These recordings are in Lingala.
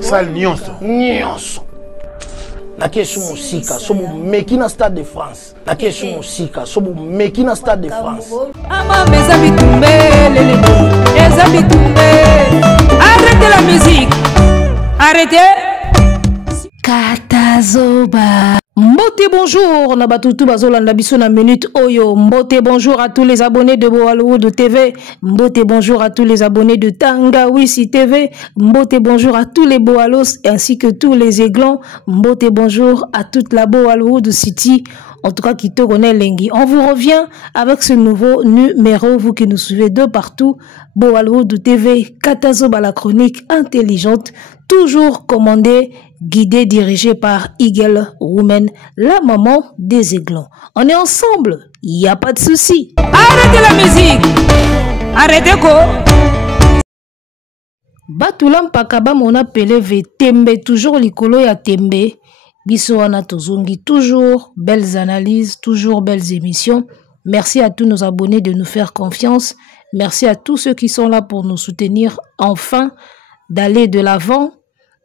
Sal nyonso. Nyonso. Na question musika, sobo meki na Stade de France. Na question musika, sobo meki na Stade de France. Ama mezabi tumbe lele. Mezabi tumbe. Arrêtez la musique. Arrêtez. Katazoba. Mbote bonjour, na batutu bazolanda biso na minute oyo. Mbote bonjour à tous les abonnés de Boalououdou TV. Mbote bonjour à tous les abonnés de Tangawisi TV. Mbote bonjour à tous les Boalos ainsi que tous les aiglons. Mbote bonjour à toute la Boalououdou City. En tout cas, qui te connaît Lengi. On vous revient avec ce nouveau numéro, vous qui nous suivez de partout. Boalououdou TV, Katazoba la chronique intelligente, toujours commandée, guidée, dirigée par Eagle Woman, la maman des aiglons. On est ensemble, il n'y a pas de souci. Arrêtez la musique. Arrêtez quoi? Batulam pakaba mon appelé ve tembe, toujours likolo ya tembe. Bissoana Tozongi, toujours belles analyses, toujours belles émissions. Merci à tous nos abonnés de nous faire confiance. Merci à tous ceux qui sont là pour nous soutenir, enfin, d'aller de l'avant.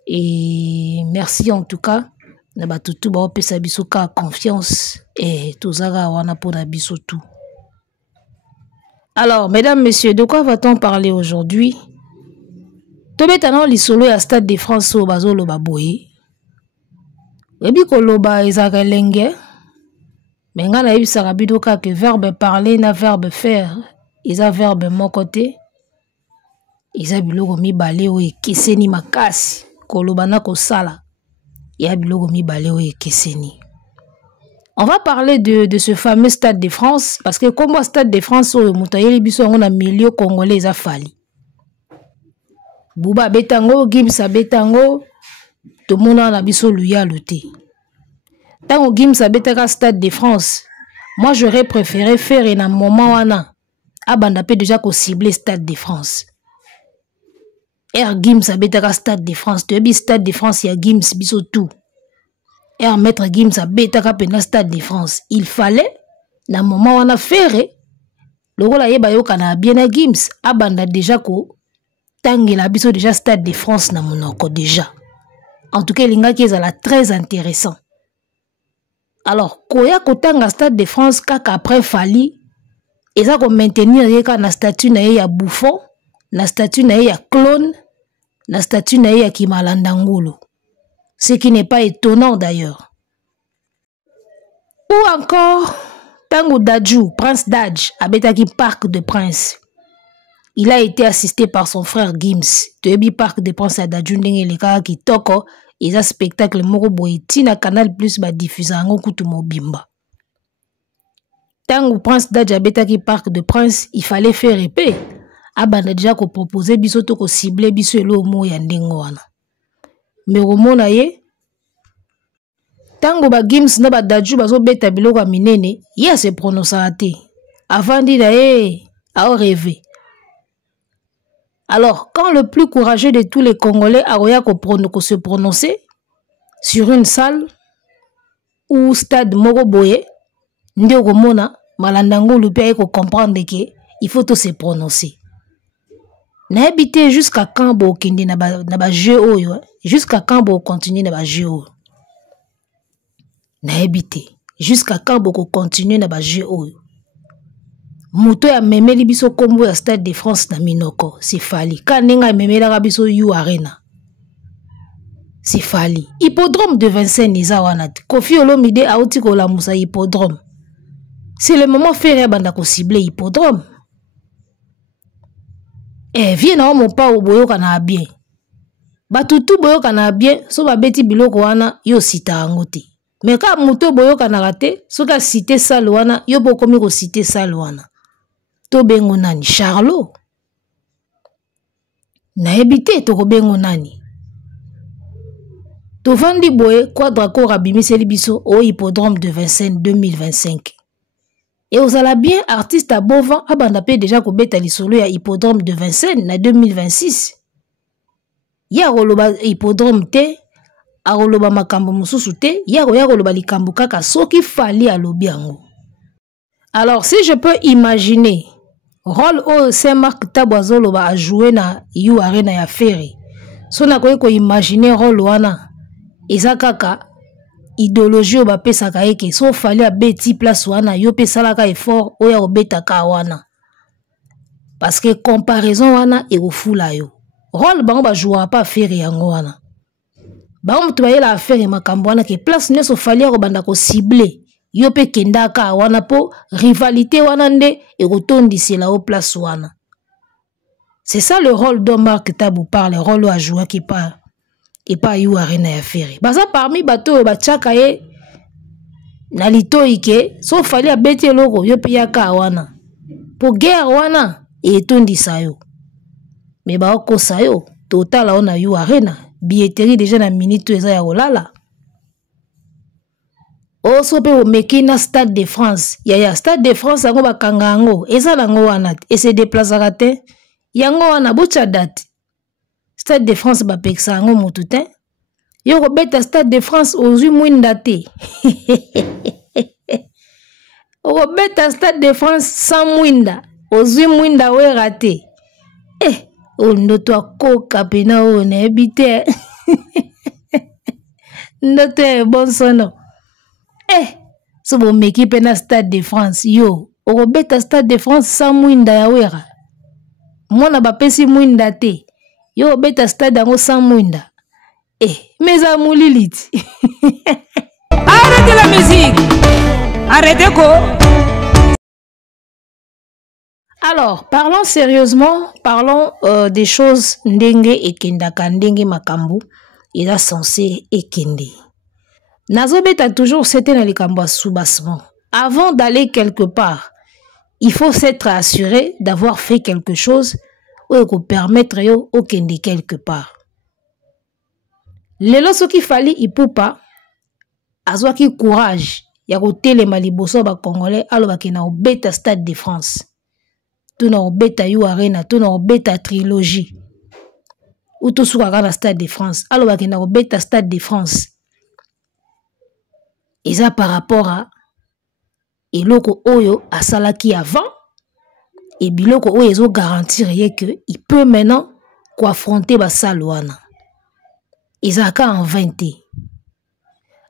Et merci en tout cas. Nabatutu ba opesa biso ka confiance et tozaga wana pona biso tout. Alors, mesdames, messieurs, de quoi va-t-on parler aujourd'hui? Tobetano lisolo ya Stade de France au bazolo baboye. Ebi koloba ezaka lenge. Menga na yebisaka bidoka que verbe parler na verbe faire. Eza verbe mon côté. Eza biloko mibale o ekeseni makasi. Koloba na kosala. Ya biloko mibale o ekeseni. On va parler de ce fameux Stade de France. Parce que comme Stade de France, o mutayeli biso on a milieu congolais eza fali. Bouba betango, Gimsa betango. Tout le monde a biso loyauté. Tant que Gims a Stade de France, moi j'aurais préféré faire un moment où on a déjà ciblé Stade de France. Gims a Stade de France, tu as Stade de France, il y a Gims biso tout. Maître Gims a Stade de France. Il fallait, dans le moment où on a fait, le rôle a bien à Gims, a déjà ko tangela biso déjà Stade de France na monoko déjà. En tout cas, l'ingaki est très intéressant. Alors, koya kotanga Stade de France kaka après Fali, eza ko maintenir yeka na statut na ya Bouffon, na statut na ya clone, na statut na ya Kimalandangolo. Ce qui n'est pas étonnant d'ailleurs. Ou encore, Tango Dadju, Prince Dadj, abetaki Parc de Prince. Il a été assisté par son frère Gims. Tebi Parc de Prince à Dadju ndenge leka ki toko. Et un spectacle moko boye tina Canal Plus ba diffuser ngo kutu mobimba. Tango Prince Dadjabeta ki Parc de Prince, il fallait faire épée. Abanda déjà ko proposer biso to ko cibler biso elo mo ya ndengo wana. Mais romona ye tango ba Gims na ba Dadju bazo beta biloko minene, ya se prononcer te. Avant dit a rêvé. Alors, quand le plus courageux de tous les Congolais a se prononcer sur une salle ou stade Moroboye, Ndegomona, Malandango Lupia ko comprendre que il faut tout se prononcer. Na habité jusqu'à quand bo kindi na ba jeu oyo, jusqu'à quand bo continuer na ba jeu oyo. Na habité jusqu'à quand bo continuer na ba jeu oyo. Muto ya memeli biso kombo ya Stade de France na minoko, c'est Fali. Kanenga memela biso You Arena. C'est Fali. Hippodrome de Vincennes eza wana. Kofi Olomide auti ko la musa hippodrome. C'est le moment faire banda ko cibler hippodrome. Viens na mo pa oboyo kana bien. Batutu boyo kana bien, so ba beti biloko wana yo sita ngote. Mais ka muto boyo kana raté, so ka citer sale wana, yo bokomi ko citer sale wana. Tobengo nani Charlot na ebité to kobengo nani to vandi boye quadraco rabimiseli biso au hippodrome de Vincennes 2025 et aux ala bien artiste à Bovan abanda pe déjà ko beta lisolo ya hippodrome de Vincennes na 2026 ya roloba hippodrome te a roloba makambo mususu te ya roloba likambo kaka soki Fali alobi yango. Alors si je peux imaginer rôle au Saint-Marc Tabouazolo a joué na You Arena ya Ferry. so na ko imaginer rôle wana eza kaka idéologie o ba pesa ka eke so fali abeti place wana yo pe salaka effort oya obeta ka wana parce que comparaison wana e ofula yo rôle bango ba jouera pas faire yango wana bango mutu bayela affaire makambo wana ke place nyonso fali ko banda ko cibler yo pe kendaka wana po rivalité wana nde e kotondisela o place wana. C'est ça le rôle dont Marc Tabou parle, le rôle à jouer qui pas et pas you arena ya faire. Baza parmi bateau ba tchaka ye na lito ike so fali abeti loko yo pe yaka wana po guerre wana e tondisa yo. Mais ba ko sayo total ona you arena billetterie déjà na minute eza ya olala. Oso pe o mekina Stade de France. Ya Stade de France ango bakanga ango eza lango wana et se déplacera te. Yango wana bucha date. Stade de France ba peksa ango mutute. Yo ko beta Stade de France ozui mwinda te. O beta Stade de France sans mwinda. Ozui mwinda we raté. O ndoto akoka pena o na ebite. Ndoto bon sono. So bo meki pena Stade de France yo. O beta Stade de France sans mwinda ya wera. Mwana bapesi mwinda te. Yo beta stade ango sans mwinda. Mais à mouliliti. Arrêtez la musique. Arrêtez quoi. Alors, parlons sérieusement, parlons des choses ndenge et kendaka ndenge makambu. Il a censé et kende. Nazobeta toujours c'était dans les kambwa soubassement. Avant d'aller quelque part, il faut s'être assuré d'avoir fait quelque chose ou permettre yo au kende quelque part. Lelo soki fali ipupa azwa ki courage ya ko telema liboso ba congolais alo bakina obeta Stade de France. Tuna obeta you arena, tuna obeta trilogie. Ou to suka na Stade de France, alo bakina obeta Stade de France. Eza par rapport à eloko oyo asalaki avant et biloko oyo ezo garantir que il peut maintenant affronter ba salwana. Isaka en 20.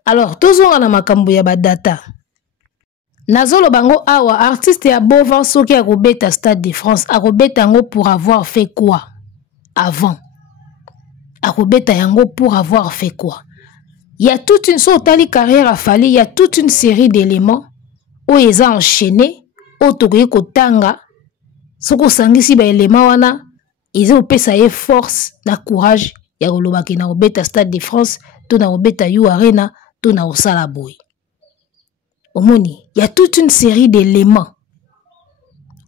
Alors tozonga na makambo ya ba data. Nazolo bango awa artiste ya Bovan soki akobeta Stade de France akobeta yango pour avoir fait quoi avant. Akobeta yango pour avoir fait quoi. Il y a toute une sorte de carrière à Fali, il y a toute une série d'éléments où ils ont enchaîné, où tokoye kotanga, soko sangisi ba éléments wana, ils ont payé force na courage ya kolobaki na obeta Stade de France, to na obeta you arena, to na osala boy. Omoni, il y a toute une série d'éléments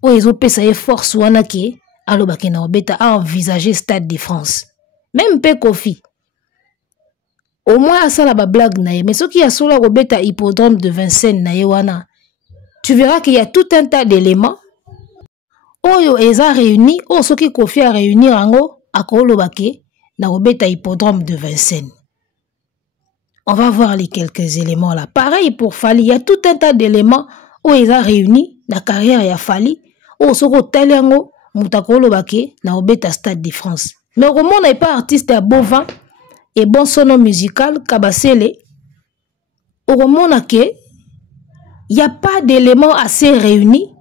où ils ont payé force wana ke alobaki na obeta a envisager Stade de France. Même pe Kofi. Au moins ça la blague nae, mais ce qui a sur la robeta hippodrome de Vincennes naewana, tu verras qu'il y a tout un tas d'éléments. Oyo eza réunis, o ce qui Kofi a réunir ango akolobake na robeta hippodrome de Vincennes. On va voir les quelques éléments là. Pareil pour Fali, il y a tout un tas d'éléments où ils ont réuni la carrière ya Fali, o ce ko taliango mutakolobake na robeta Stade de France. Mais au monde n'est pas artiste à Bovan et bon sono musical kabasele. Au monde il n'y a pas d'éléments assez réunis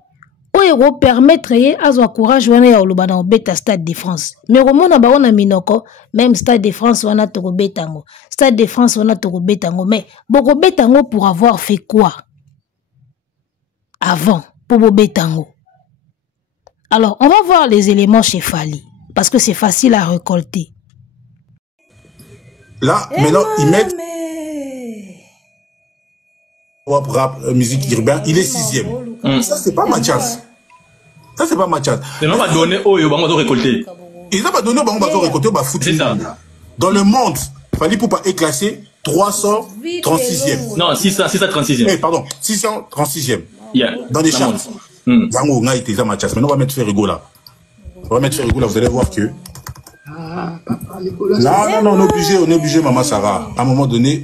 où permettre à son courage wana olobana obeta Stade de France. Mais au monde ba on minoko même Stade de France wana to betango. Stade de France wana to betango mais boko betango pour avoir fait quoi avant pour betango. Alors on va voir les éléments chez Fali parce que c'est facile à récolter. Là, maintenant, ils mettent rap, musique urbaine, il est 6e. Ça, c'est pas ma chance. Ça, c'est pas ma chance. Ils n'ont pas donné au Yobang de récolter. Ils n'ont pas donné au Yobang de récolter, bah foutre. Dans le monde, Fali Poupa est classé 336e. Non, 636e. Eh, pardon, 636e. Yeah. Dans les charts. Zango, on a été ma chance. Maintenant, on va mettre Ferrigo là. On va mettre Ferrigo là, vous allez voir que. Là, non, on est obligé, Maman Sarah. À un moment donné,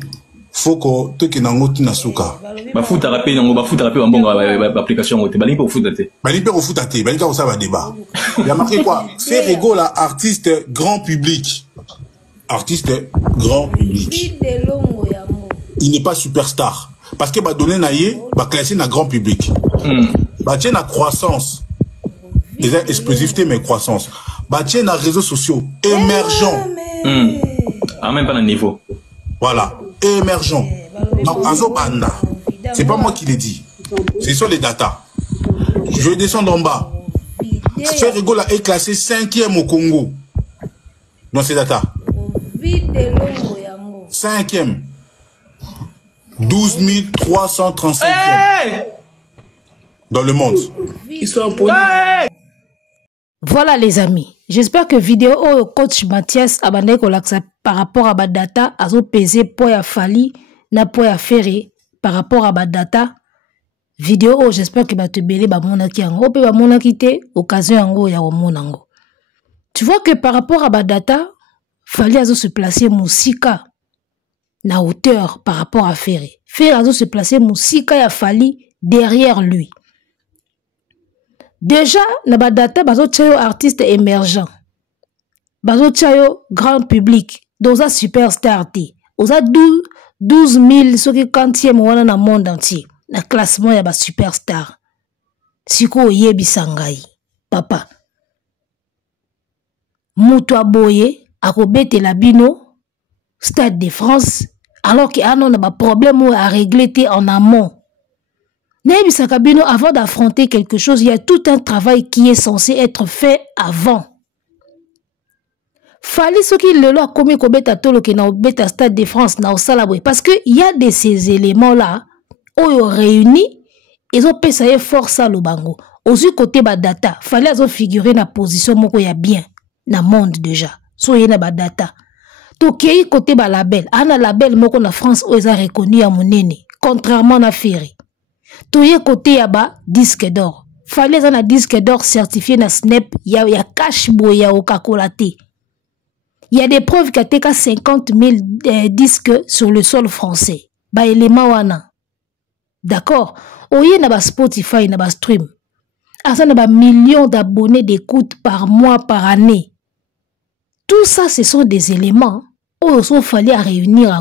faut que tu aies un autre nasuka. Bah, foot à rappeler, en bon application, tu vas pas au foot à thé. Bah, au foot à thé, bah, ça va débat. Il y a marqué quoi? Ferrigo là, artiste grand public. artiste grand public. Il n'est pas superstar. Parce que bah donner naïe, bah classer na grand public. Bah tiens na croissance. Les explosivité mais croissance. Bah tiens na réseaux sociaux émergents. Même pas le niveau. Voilà, émergents. Donc Azo Banda, c'est pas moi qui l'ai dit. Ce sont les datas. Je vais descendre en bas. Ferrigola est classé 5e au Congo. Dans ces datas. 5e. 12 335e. Dans le monde. Ils sont impolis. Voilà les amis. J'espère que vidéo au coach Mathias abandé par rapport à Badata a pesé pour ya Fali na pour ya Ferré par rapport à Badata. Vidéo j'espère que va te belé ba mona ki ango pe ba mona ki te occasion yango ya monango. Tu vois que par rapport à Badata, Fali a se placer musika na hauteur par rapport à Ferré. Ferré a se placer musika ya Fali derrière lui. Déjà, na Badata, bazo tchayo artiste émergent. Bazo tchayo grand public. Doza superstar ti. Oza 12 000 ce qui quantième wana na monde entier. Na classement ya ba superstar. Siko yebi sangai. Papa. Mutu aboye, akobete la bino, Stade de France, alors qu'il y a un problème à régler en amont. Avant d'affronter quelque chose, il y a tout un travail qui est censé être fait avant. Fallait ce qu'il le a commis au Stade de France parce que il y a de ces éléments là où réunis ils ont payé force à l'obango. Aussi côté data, fallait figurer na position moko ya bien na monde déjà. So y na data. To kei côté label, ana label moko na France où ils ont reconnu à monene contrairement na Ferry. Toye côté yaba disque d'or. Fallait un disque d'or certifié na Snap, ya cash boya au kakolate. Il y a des preuves qu'il y a 50 000 disques sur le sol français. Ba élément wana. D'accord? Oye na ba Spotify na ba stream. Asa na ba millions d'abonnés d'écoute par mois par année. Tout ça ce sont des éléments où il fallait réunir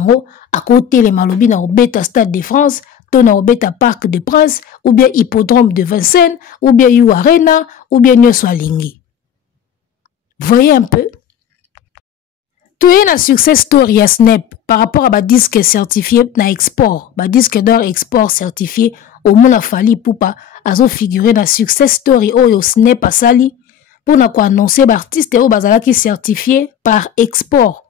à côté les malobi na Beta Stade de France. Tona obeta Parc de Prince, ou bien Hippodrome de Vincennes, ou bien You Arena, ou bien Nyoswalingi. Voyez un peu. Tu es un success story à Snap par rapport à ba disque certifié na export, ba disque d'or export certifié au monde a Fali Poupa azo figurer na success story au Snap a sali pour na ko annoncer ba artiste au bazala qui certifié par export.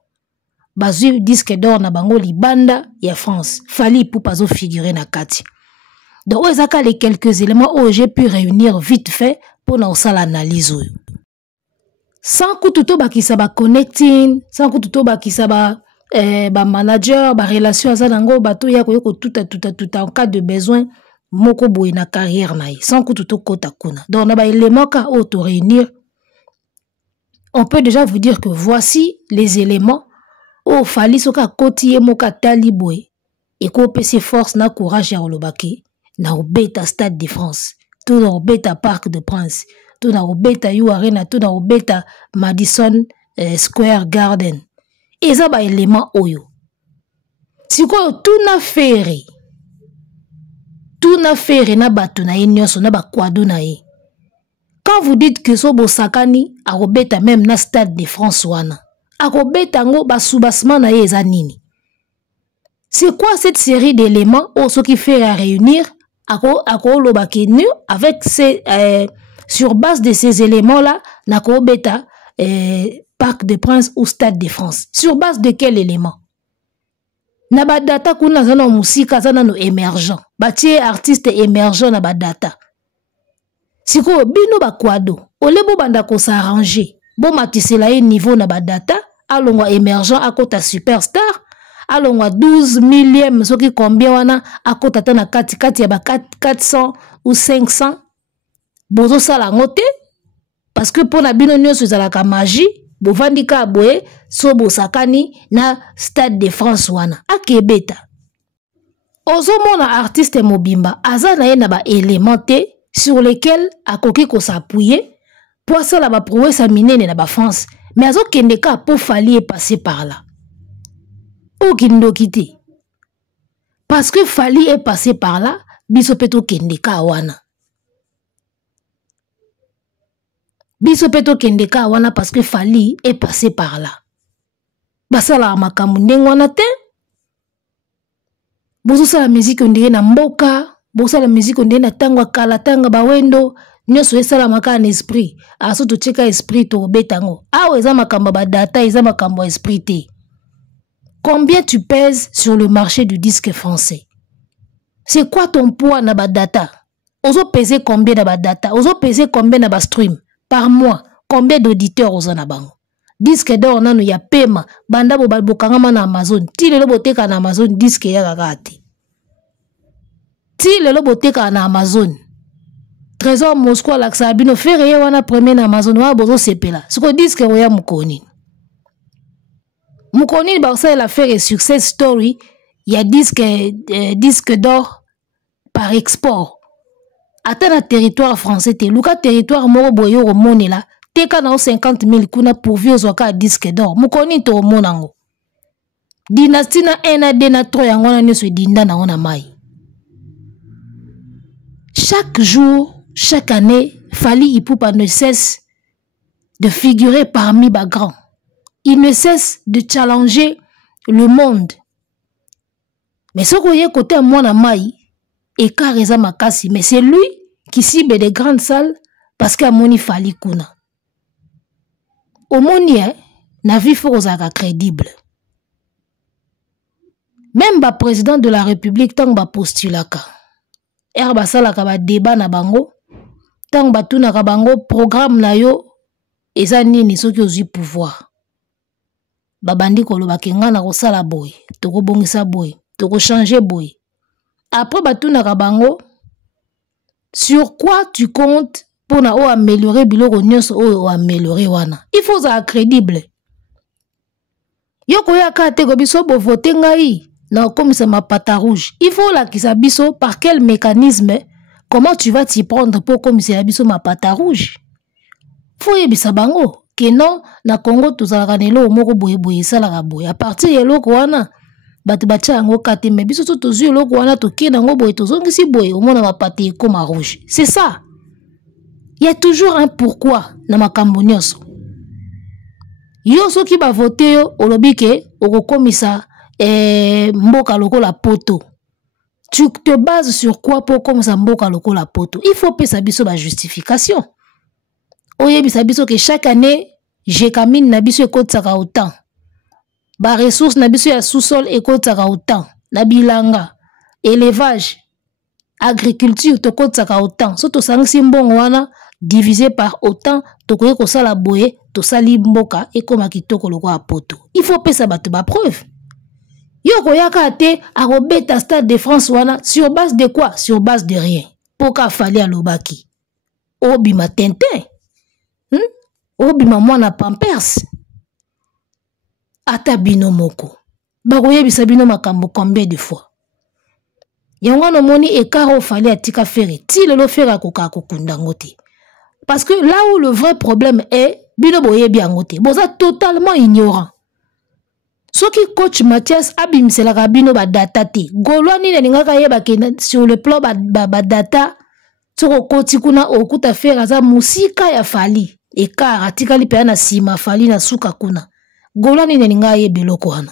Bazu disque d'or na bango libanda ya France. Fali Poupa zo figurer na kati. Donc, ezaka les quelques éléments où j'ai pu réunir vite fait pour na osala l'analyse. Sans kututo bakisa ba connecting, sans kututo bakisa ba manager, ba relation azanango bato ya ko tout en cas de besoin moko boy na carrière na sans kututo kota kuna. Donc na ba éléments ka auto réunir. On peut déjà vous dire que voici les éléments. Oh, fali soka koti moka talibwe. Et ko pese force na courage ya olobaki. Na obeta Stade de France. Tout na obeta Parc de Prince. Tout na obeta You Arena. Tout na obeta Madison Square Garden. Et ça ba élément oyo. Si ko tout na ferry. Tout na ferry na batu na nyonso na ba kwado na ye. Quand vous dites que so bosakani a obeta même na Stade de France wana. C'est quoi cette série d'éléments ou ce qui fait à réunir avec ces sur base de ces éléments là nako beta Parc de Prince ou Stade de France. Sur base de quel élément? Nabadata kuna zana musika zana no émergent. Batie artiste émergent nabadata. Siko bino bakwado. Olebo banda ko s'arranger. Bon matisela e niveau nabadata. Alongwa émergent à côté superstar, alongwa 12 millième, ce qui combien wana à côté tana kati ya ba 400 ou 500. Bozo sala ngote parce que pour na bino nyonso ezalaka magie, bo vandika boye so bo sakani na Stade de France wana akebeta. Ozo mona artiste mobimba azana ye na ba élémenté sur lesquels akoki ko s'appuyer pour ça la ba prouver sa minene na ba France. Mais azo kendeka pour Fali est passé par là. to kindo kiti. Parce que Fally est passé par là, biso peto kendeka wana. Biso peto kendeka wana parce que Fally est passé par là. Basala makambo ndenge wana te. Bozo sala musique ndenge na mboka, bozo sala musique ndenge na tangwa kala tanga bawendo, nyoso esala maka na esprit. Aso to cheka esprit to betango. Awa eza makambo ba data, eza makambo esprit te. Combien tu pèses sur le marché du disque français? C'est quoi ton poids na ba data? Ozo peser combien na ba data? Ozo peser combien na ba stream par mois? Combien d'auditeurs ozo na bango? Disque d'or nanu ya pema banda bo balbokanga na Amazon. Ti lelo boteka na Amazon disque ya kakati. Ti lelo boteka na Amazon. Trésor Moscou laksa bino fere wana premier na Amazon wa bozo sepela. Siko disque oya mukoni. Mukoni ba ça la faire success story, il y a disque d'or par export. Atteint le territoire français te luka territoire moro boyo au monde là. Teka na 50 000 kuna pourvu ozoka disque d'or. Mukoni to monango. Dynastie na ena de na tro yango na nyeso dinda na ona mai. Chaque jour, chaque année, Fally Ipupa ne cesse de figurer parmi les grands. Il ne cesse de challenger le monde. Mais ce qu'on y a côté à moi na mai, et Kareza Makasi, mais c'est lui qui cible des grandes salles parce qu'il a moni Fally kuna. Au moni, na vie faut crédible. Même le président de la République, tant ba postulaka. Erba salaka ba débat na bango, tant ba tuna ka bango programme na yo, eza nini soki ozui pouvoir. Babandi koloba kenga na kosala boy, toko bongisa boy, toko changer boy. Après batuna ka bango, sur quoi tu comptes pour na o améliorer biloko nyonso o améliorer wana. Il faut être crédible. Yoko ya ka te ko biso bo voter ngai. Non, comme c'est ma pata rouge. Il faut la kisa biso par quel mécanisme, comment tu vas t'y prendre pour comme c'est la biso ma pata rouge. Faut y bisa bango. Que non, na Congo tous à ranelo moko boye boye sala boye. À partir de loko wana, batu bacha ango kate me biso to tozu loko wana to ke nango boye to zongi si boye au mona ma pate comme rouge. C'est ça. Il y a toujours un pourquoi na makambo nyonso. Yo so ki ba voter yo olobike okokomisa mboka loko la poto. Tu te bases sur quoi pour comme ça mboka loko la poto? Il faut payer sa biso ba justification. Oye bisa biso que chaque année j'ai camine na biso ekote saka autant. Ba ressources na biso ya sous-sol ekote saka autant. Na bilanga, élevage, agriculture to kote saka autant. So to sangisi mbongo wana divisé par autant to koye ko sala boye to sali mboka e koma kitoko loko a poto. Il faut payer sa bato ba preuve. Yoko yaka te arobeta Stade de France wana sur base de quoi? Sur base de rien. Poka Fally alobaki. Obima Tintin. Obima mwana Pampers. Ata bino moko. Bagoye bisa bino makambo combien de fois? Yango no moni ekaro Fally atika fere. Ti lelo fere akoka kokunda ngote. Parce que là où le vrai problème est, bino boye biangote. Boza totalement ignorant. Soki coach Mathias abimsela kabino ba data te. Golwani nengaka yeba ke sur le plan ba data soko koti kuna okuta fera za musika ya Fally. Eka atikali pe na sima Fally na suka kuna. Golwani nenga yebeloko wana.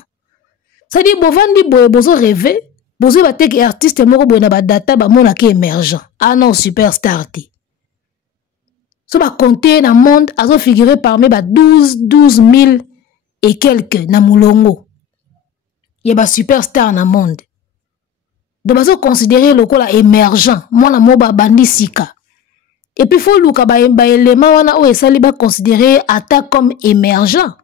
Ça dit bovandi boye bozo rêver, bozo bateke artiste moko boye na ba data ba mona ke émergent. Ah non superstar te. So ba compter na monde azo figurer parmi ba 12 000 et quelques na mulongo. Il y a superstar na monde. Donc bazo considérer le kola émergent, mwana moba bandi sika. Et puis faut luka ba élément wana o esali ba considérer ata comme émergent.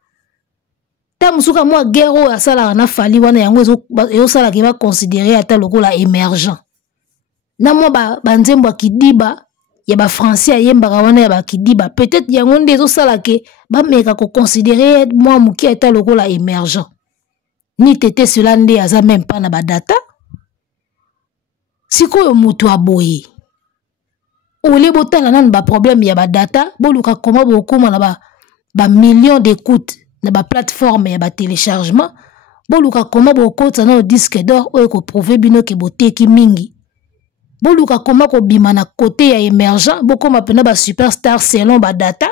Ta musuka moi guerre a sala na Fally wana yango ezo sala ki ba considérer ata le kola émergent. Na mo ba nzembo kidiba ya ba français yemba wana ya ba kidiba peut-être yango ndezo sala ke ba meka ko considérer moi muki ata le kola émergent. Ni tete cela nde aza même pas na ba data. Siko yo mutu aboye. Ole botala nan ba problème ya ba data, boluka koma bokoma na ba millions d'écoutes na ba plateforme ya ba téléchargement, boluka koma bokota na disque d'or oyo ko prouver bino ke boteki mingi. Boluka koma ko bima na côté ya émergent bokoma pena ba superstar selon ba data.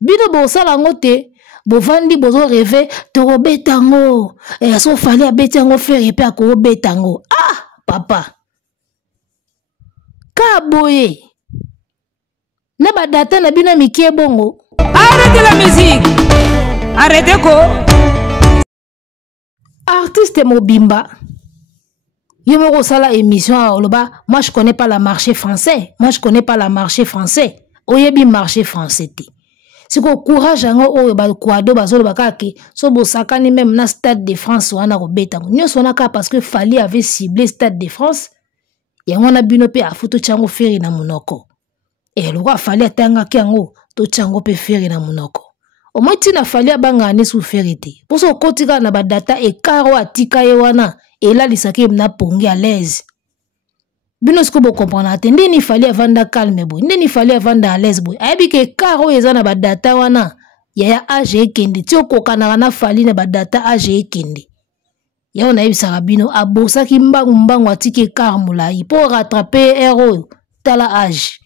Bino bosala ngote bovandi bozo rêver to betango et so fallait betango faire et pa ko betango. Ah papa. Ka boye. Na ba data na bino mikie bongo. Arrêtez la musique. Arrêtez quoi? Artiste Mobimba. Yomoro sala émission à Oloba. Moi je connais pas la marché français. Moi je connais pas la marché français. Oyebi marché français te. Si ko courage ngo oyo ba kwado bazolo bakaki so bosakani même na Stade de France wana ko betango. Nyo sonaka parce que Fally avait ciblé Stade de France. Yango na bino pe afuto chango feri na munoko. Et le roi Fally atanga kiango to chango pe feri na munoko. Au moins tina Fally abanga sous ferité. Pour so kotika na ba data e karo atika ye wana et là lisaki na pongi à l'aise. Bino sko bo comprendre ate ndeni Fally avanda calme boy. Ndeni Fally avanda à l'aise boy. Ayebi ke karo eza na ba data wana ya age ekende ti okokana na Fally na ba data age ekende. Ya on ayebisaka bino abosaki mbangu atiki kar mulai pour rattraper héros tala âge.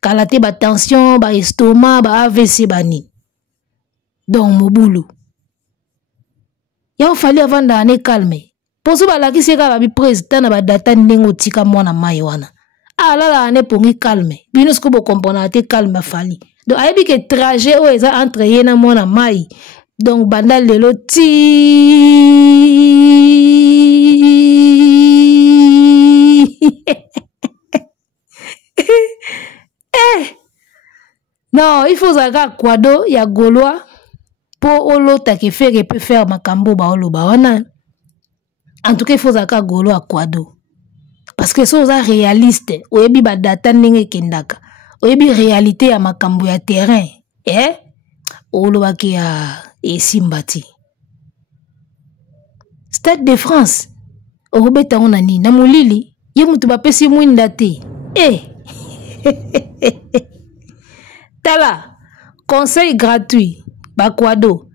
Kalate ba tension, ba estomac, ba AVC bani. Donc mobulu. Ya on Fally avanda ane calme. Pour ça la kisi ka ba président na ba data ndingo tika mwana mai wana. Ah là ane pongi calme. Bino sko bo comprendre te calme Fally. Donc ayebi ke trajet o eza entre ye na mwana mai. Donc banda lelo ti non, il faut zaka kwado ya Gaulois pour olota ki faire peut faire makambo ba oloba wana. En tout cas, il faut zaka Gaulois kwado. Parce que so za réaliste, oyebi ba data ndenge kendaka. Oyebi réalité ya makambo ya terrain, oloba ki ya esimbati. Stade de France. Orobeta ona ni na molili, ye mutu ba pesi mwinda te. Tala, conseil gratuit, bakwado.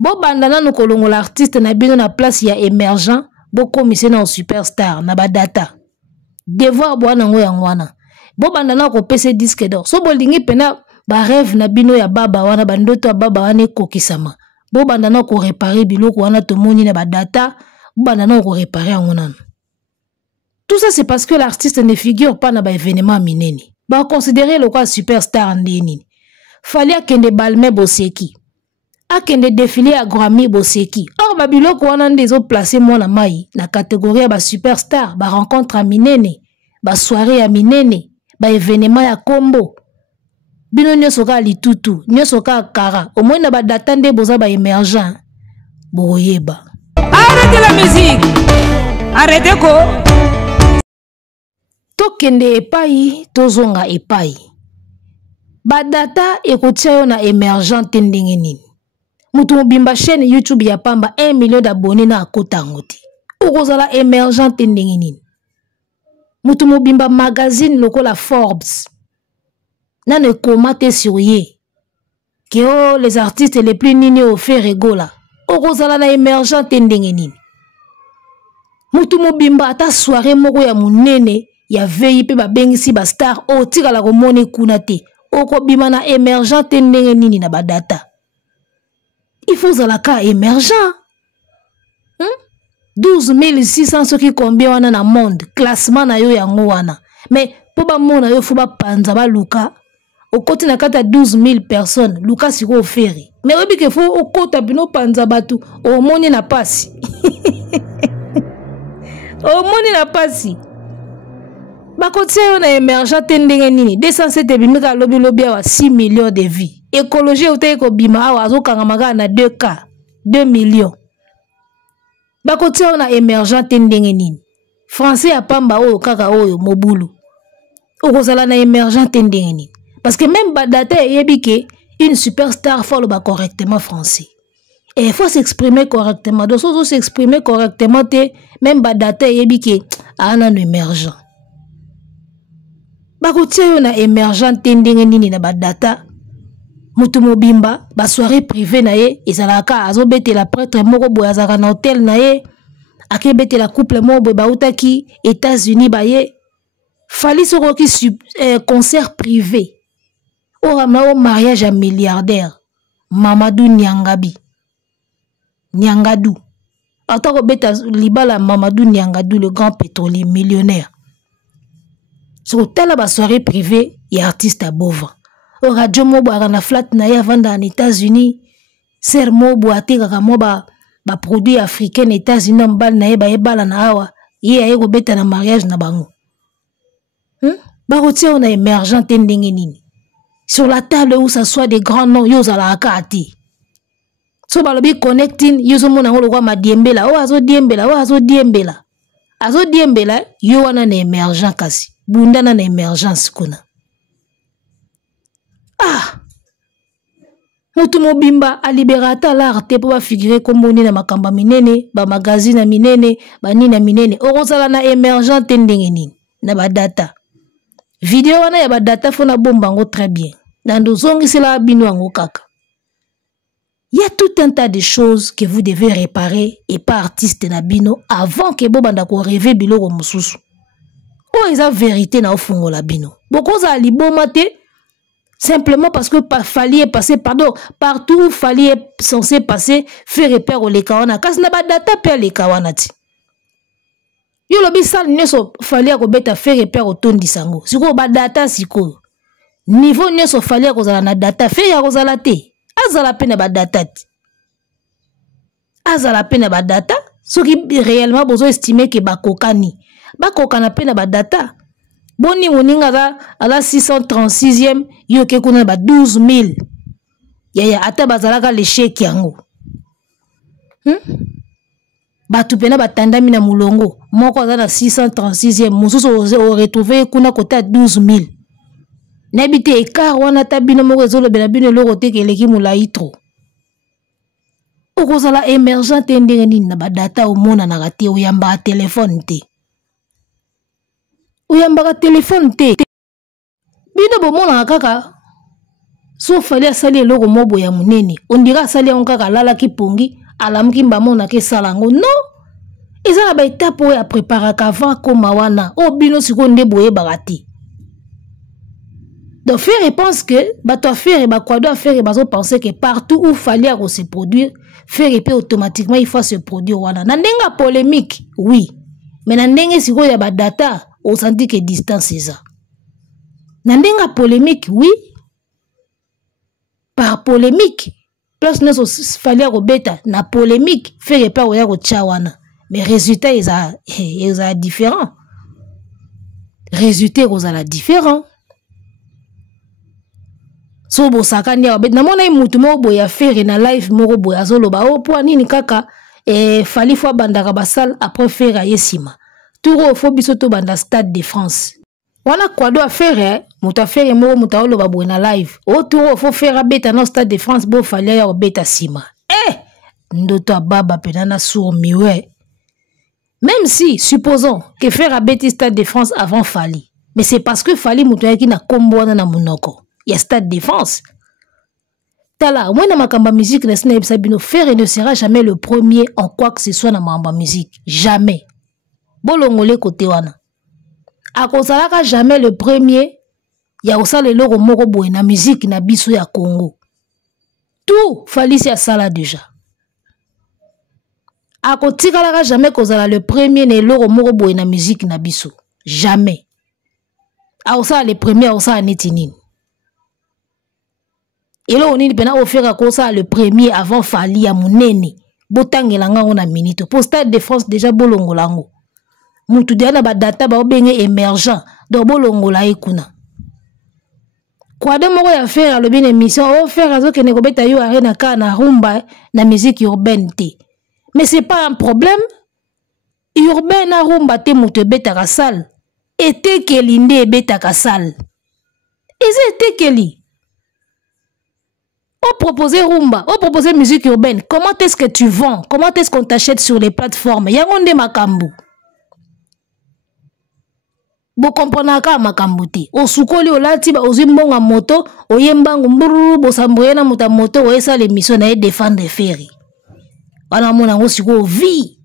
Bo bandana no kolongo l'artiste na bino na place ya émergent, bo komise na superstar na ba data. Devoir bwana ngo ya ngwana. Bo bandana ko pese disque d'or. So bolingi pena ba rêve na bino ya baba wana bandoto ya baba wana kokisama. Bo bandana ko réparer biloko wana tomoni na ba data, bo bandana ko réparer ngona. Tout ça c'est parce que l'artiste ne figure pas na ba événement mineni. Ba considérer le quoi superstar ndeni. Fallait akende balme boseki. Akende défilé à Grammy boseki. Or ba biloko wana ndezo placer moi na mai na catégorie ba superstar, ba rencontre à minene, ba soirée à minene, ba événement ya combo. Bino nyoso ka litutu, nyoso ka kara. Au moins na ba data nde boza ba émergent. Boyeba. Arrêtez la musique. Arrêtez quoi? Tokende epai, tozonga epai. Ba data ekotia yo na émergent ndenge nini. Mutu mobimba chaîne YouTube ya pamba 1 million d'abonnés na akota ngoti. Okozala émergent ndenge nini. Mutu mobimba magazine lokola Forbes. Nane komate sur ye. Que oh, les artistes les plus nini au fait regola. Okozala na émergent ndenge nini. Mutu mobimba ata soirée moko ya munene ya veille pe ba bengisi ba star o tika la komone kuna te. Oko bima na émergent ndenge nini na ba data. Il faut zalaka émergent. 12 600 ce qui combien wana na monde. Classement na yo yango wana. Mais po ba mona yo fo ba panza ba luka. Okoti na kata 12 000 personnes. Luka siko oferi. Mais obi ke fo okota bino panza batu. Omoni na pasi. Omoni na pasi. Bakotia yo na émergent ndenge nini. 207 bimika lobi awa 6 millions de vies. Écologie ou ko bima awa azokanga maga na 2K 2 millions. Bakotia na émergent ndenge nini. Français ya pamba oyo kaka oyo mobulu. Okozala na émergent ndenge nini. Parce que même badata yebike une superstar faut le correctement français. Et il faut s'exprimer correctement. Donc faut s'exprimer correctement te même badata yebike ana no émergent. Bakotia yo na émergent ndenge nini na badata. Mutu mobimba ba soirée privée na ye ezalaka azobete la prêtre moko boya zaka na hôtel na ye akebete la couple moko boya bautaki États-Unis ba ye fali soko ki concert privé au mariage à milliardaire Mamadou Niangadou atako beta libala Mamadou Niangadou le grand pétrolier millionnaire so tala ba soirée privée et artiste à Bova au radio mobo na flat na ya vanda en États-Unis ser mobo ateka ka moba ba produit africain États-Unis mbal na ye ba yebala na awa ye aye ko beta na mariage na bango ba rotia on a émergent ndenge nini sur la table où ça soit des grands noms yo za la akati so ba lobi connecting yo zo mona ngolo kwa madiembela o azo diembela yo wana na émergent kasi bundana na émergence kuna mutu mobimba a liberata l'arte pour figurer comme on na makamba minene ba magazine minene ba nina minene orozala na émergent ndenge nini na ba data vidéo wana ya ba data fona bombango très bien nando zongi sela bino ngo kaka. Il y a tout un tas de choses que vous devez réparer et pas artiste na bino avant que bobanda ko rêver biloko mususu o eza vérité na ofungola bino bokoza liboma te. Simplement parce que fallait passer, partout où fallait censé passer, faire repère au lekawana. Kasi na ba data pe lekawana ti. Yo lobi sal neso fallait ko beta faire repère au tondi sango. Siko ba data siko. Niveau neso fallait ko zala na data fe ya ko zala te. Azala pe na ba data ti. Azala pe na ba data. Ce qui réellement besoin estimer que ba kokani. Ba kokana pe na ba data. Boni moninga à la 636e yo ke kuna ba 12000 ya ata bazalaka le chèque yango batu pena batandami na mulongo moko za na 636e mususu o retrouver kuna kota 12000 nebite écart wana tabino moko ezolobela bino loko te keleki mulai tro okozala émergent ndenge nini na badata omona na kate oyamba téléphone te oyambaka téléphone te bino bomona kaka so fali asali eloko mobo ya munene on dira asali yango kaka alalaki pongi alamuki mbamona ke salango non ezala ba étape oyo apreparaka avant koma wana o bino siko nde boyebaka te donc faire pense que bato affaire bakwado affaire bazo penser que partout où fallait se produire faire épée automatiquement il faut se produire wana na ndenga polémique oui mais na ndenge siko ya ba data on senti que distance c'est ça. Nandenga polémique, oui. Par polémique. Plus nous fallait bêta na polémique. Fait pas oya ko chawana. Mais résultat ils a différent. Résultat ils a différent. So bo sakani ya bet na mona mutu mo boya faire na live moko boya zoloba o po nini kaka fali fois bandaka basal après faire yesima. Touro fo biso to banda Stade de France. Wana kwa do affaire muta affaire mo muta olo babwe na live. O touro fo faire beta na Stade de France bo fallait ya beta sima. Ndoto baba penana sur miwe. Même si supposons que faire beta Stade de France avant Fali. Mais c'est parce que Fali muta ki na kombo na munoko. Ya Stade de France. Tala, moi na makamba musique na sina sabino faire ne sera jamais le premier en quoi que ce soit na makamba musique. Jamais. Bolongole côté wana akozalaka jamais le premier ya osala eloko moko boye na musique na biso ya Congo tout falisi asala déjà akotikalaka jamais kozala le premier na eloko moko boye na musique na biso jamais aosala le premier aosala neti nini eloko nini pena ofera kosala le premier avant Fali ya munene botangelanga ngo na minute pour Stade de France déjà bolongolango mutu diana ba data ba obenge émergent do bolongola ekuna kwa de moko ya faire le bien émission o faire azo ke ne ko beta yo arena ka na rumba na musique urbaine te mais c'est pas un problème urbaine na rumba te mutu beta ka salle ete kelinde beta ka salle ete keli on proposer rumba on proposer musique urbaine comment est-ce que tu vends comment est-ce qu'on t'achète sur les plateformes yango nde makambu Bo comprendre ka makambo te. Osukoli olati ba ozimbonga moto, oyembango mburu bo samboye na muta moto oyesa l'émission na défendre Ferry. Wana mona ngo siko vie.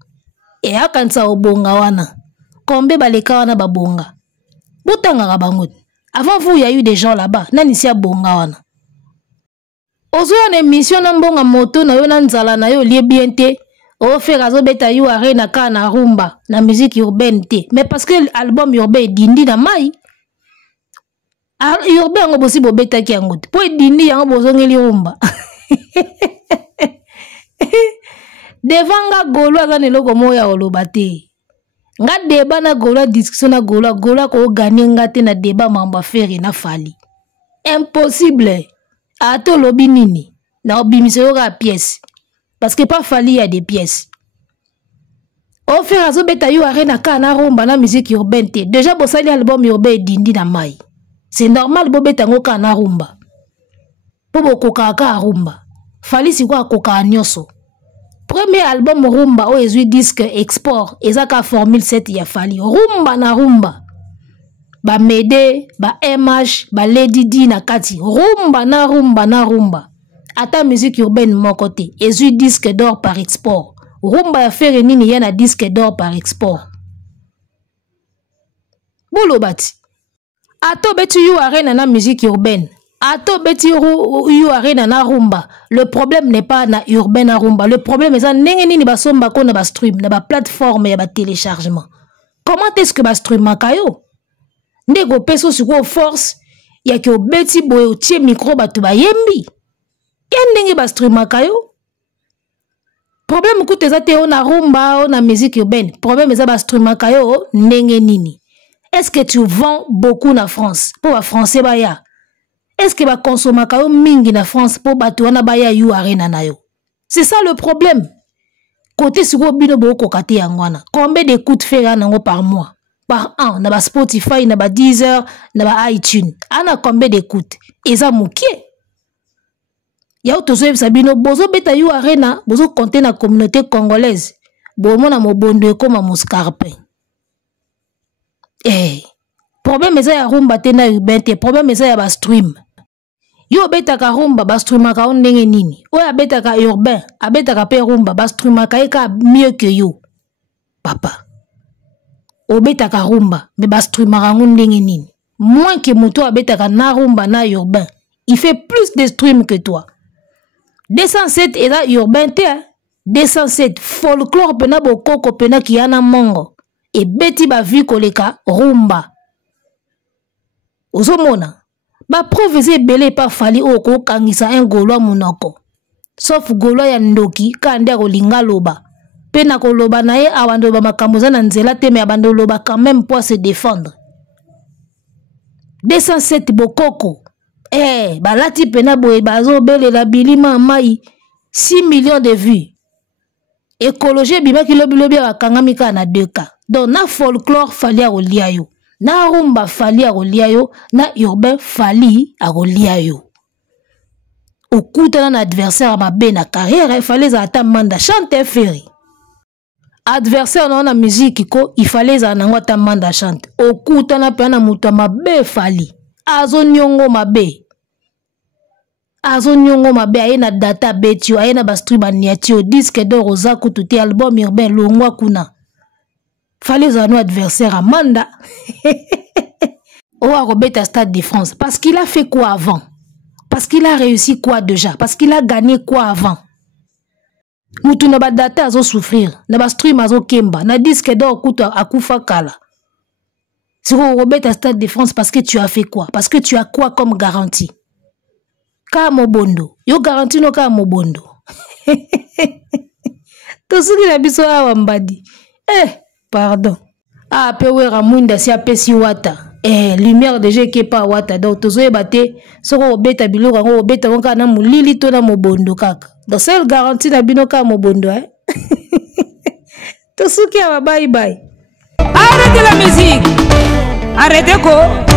E akansa obonga wana. Kombe baleka wana babonga. Botanga ka bango. Avant vous, il y a eu des gens là-bas. Nani si abonga wana. Ozo une émission na mbonga moto na yo na nzala na yo lié bien te. O faire azo beta yu arena ka na rumba na musique urbaine te. Mais parce que l'album urbain dindi na mai. Urbain ngo bosi bo beta ki yango. Po dindi yango bozongeli rumba. Devanga golo azane loko moya oloba te. Nga débat na gola discussion na gola ko gagner nga te na débat mamba Ferry na Fally. Impossible. Ato lobi nini na obimise yo ka pièce. Parce que pas Fally y a des pièces. Au faire azo beta yo arena ka na rumba na musique urbaine te. Déjà bo sali album urbain dindi na mai. C'est normal bo beta ngo ka na rumba. Po bo koka ka rumba. Fally si kwa koka nyoso. Premier album rumba o ezui disque export ezaka formule 7 ya Fally. Rumba na rumba. Ba Mede, ba MH, ba Lady D na kati. Rumba na rumba na rumba. Ata musique urbaine mon côté. Ezui disque d'or par export. Rumba ya Ferry nini yana disque d'or par export. Bolo bati. Ato beti yu arena na musique urbaine. Ato beti yu arena na rumba. Le problème n'est pas na urbaine na rumba. Le problème est ça nenge nini ba somba ko na ba stream, na ba plateforme ya ba téléchargement. Comment est-ce que ba stream makayo? Ndego peso suko force ya ke obeti boye otie micro batu ba yembi. Ndenge ba stream makayo? Problème koute za te na rumba na musique urbaine. Problème est ça ba stream makayo ndenge nini? Est-ce que tu vends beaucoup na France? Pour ba français ba ya. Est-ce que va consommer kayo mingi na France pour batu wana baya yu arena na yo? C'est ça le problème. Côté siko bino bo kokate yangwana. Combien d'écoutes fait nango par mois? Par an, na ba Spotify, na ba Deezer, na ba iTunes. Ana combien d'écoutes? Eza mukie. Ya otozo yebisa bino bozo beta yu arena, bozo compter na communauté congolaise. Bomo na mobondo ekoma muscarpin. Problème eza ya rumba te na urbain te, problème eza ya ba stream. Yo beta ka rumba ba stream ka ndenge nini? Oya beta ka urbain, abeta ka pe rumba ba stream ka eka mieux que yo. Papa. Obeta ka rumba, mais ba stream ka ndenge nini? Moins que moto abeta ka na rumba na urbain, il fait plus de stream que toi. 207 eza urbain te, 207 folklore pena bokoko pena ki yana mongo. Et beti ba vi koleka rumba. Ozomona ba professeur belé pas Fally oko kangisa un golo munoko. Sauf golo ya ndoki ka ndia ko linga loba. Pena ko loba na ye awando ba makambo za na nzela te me abando loba quand même pour se défendre. 207 bokoko. Balati pena boye bazo bele la bilima mai 6 millions de vues. Écologie bima ki lobi akangamika na 2K. Donc na folklore Fally akolia yo. Na rumba Fally akolia yo. Na urbain Fally akolia yo. Okuta na adversaire mabe na carrière il fallait ata manda chante Ferry. Adversaire na musique ko il fallait anango ata manda chante. Okuta na pe na muta mabe Fally. Azo nyongo mabe. Azo nyongo mabe ayena data betio ayena ba stream aniatio disque d'or oza kututi album urbain longwa kuna. Fallait un adversaire Amanda. Owa Robeta Stade de France. Parce qu'il a fait quoi avant? Parce qu'il a réussi quoi déjà? Parce qu'il a gagné quoi avant? Moutou na ba data azo souffrir. Na ba stream azo kemba. Na disque d'or kuta akufa kala. C'est Robeta Stade de France parce que tu as fait quoi? Parce que tu as quoi comme garantie? Ka mobondo. Yo garantie no ka mobondo. Tosuki na biso awa mbadi. Pardon. Ah, pewe ramunda si apesi wata. Lumière déjà qui pas wata. Donc tozoye bate soko obeta biloko ngo obeta nka na mulili to na mobondo kaka. Donc seule garantie na bino ka mobondo Tosuki awa bye bye. Arrêtez la musique. Arrêtez quoi?